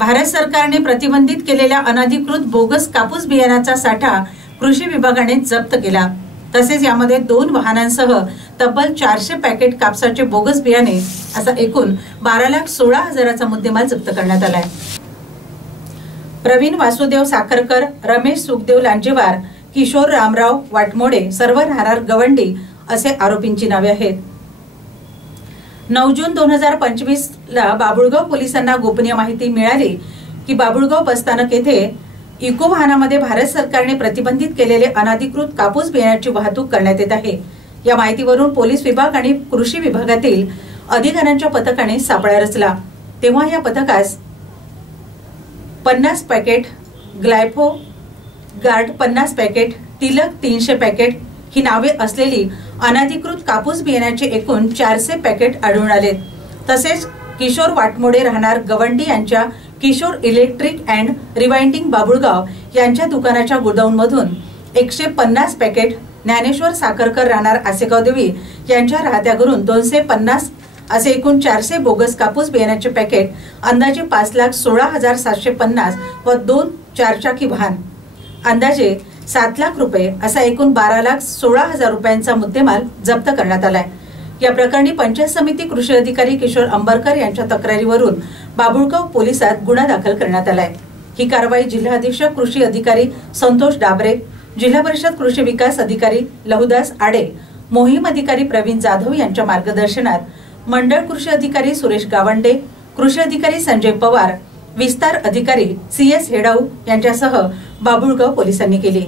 भारत सरकारने प्रतिबंधित केलेल्या अनधिकृत बोगस कापूस बियाणाचा साठा कृषी विभागाने जप्त केला। तसेच यामध्ये 2 वाहनांसह तब्बल 400 पॅकेट कापसाचे बोगस बियाणे असा एकूण 12,16,000चा मुद्देमाल जप्त करण्यात आलाय। प्रवीण वासुदेव साखरकर, रमेश सुखदेव लांजेवार, किशोर रामराव वाटमोडे सर्व राहणार गवंडी असे आरोपींची नावे आहेत। 9 जून 2025 ला बाबुळगाव पोलिसांना गोपनीय माहिती मिळाली की बाबुळगाव बसस्थानक येथे इको वाहनामध्ये भारत सरकारने प्रतिबंधित केलेले अनधिकृत कापूस बियाण्याची वाहतूक करण्यात येत आहे। या माहितीवरून पोलीस विभाग आणि कृषी विभागातील अधिकाऱ्यांच्या पथकाने सापळा रचला। तेव्हा या पथकास 50 packet Glypho Guard, 50 packet Tilak, 300 packet ही नावे असलेली अनधिकृत कापूस बियाण्याचे एकूण 400 पॅकेट आढळून आले। तसेच किशोर वाटमोडे राहणार गवंडी यांच्या Kishor electric and rewinding Babulgaon यांच्या दुकानाच्या गोडाऊन मधून 150 पॅकेट, ज्ञानेश्वर साखरकर राहणार आसेगाव देवी यांच्या राहत्या घरून 250 असे एकूण 400 बोगस कापूस बियाण्याचे पॅकेट अंदाजे 5,16,750 व 2 चारचाकी वाहन अंदाजे 7 लाख रुपये असा एकूण 12,16,000 रुपयांचा मुद्देमाल जप्त करण्यात आलाय। या प्रकरणी पंचायत समिती कृषी अधिकारी किशोर अंबरकर यांच्या तक्रारीवरून बाबुळगाव पोलिसात गुन्हा दाखल करण्यात आलाय। ही कारवाई जिल्हा अधीक्षक कृषी अधिकारी संतोष डाबरे, जिल्हा परिषद कृषी विकास अधिकारी लहुदास आडे, मोहीम अधिकारी प्रवीण जाधव यांच्या मार्गदर्शनात मंडळ कृषी अधिकारी सुरेश गावंडे, कृषी अधिकारी संजय पवार, विस्तार अधिकारी CS हेडाऊ यांच्यासह बाबुळगाव पोलिसांनी केली।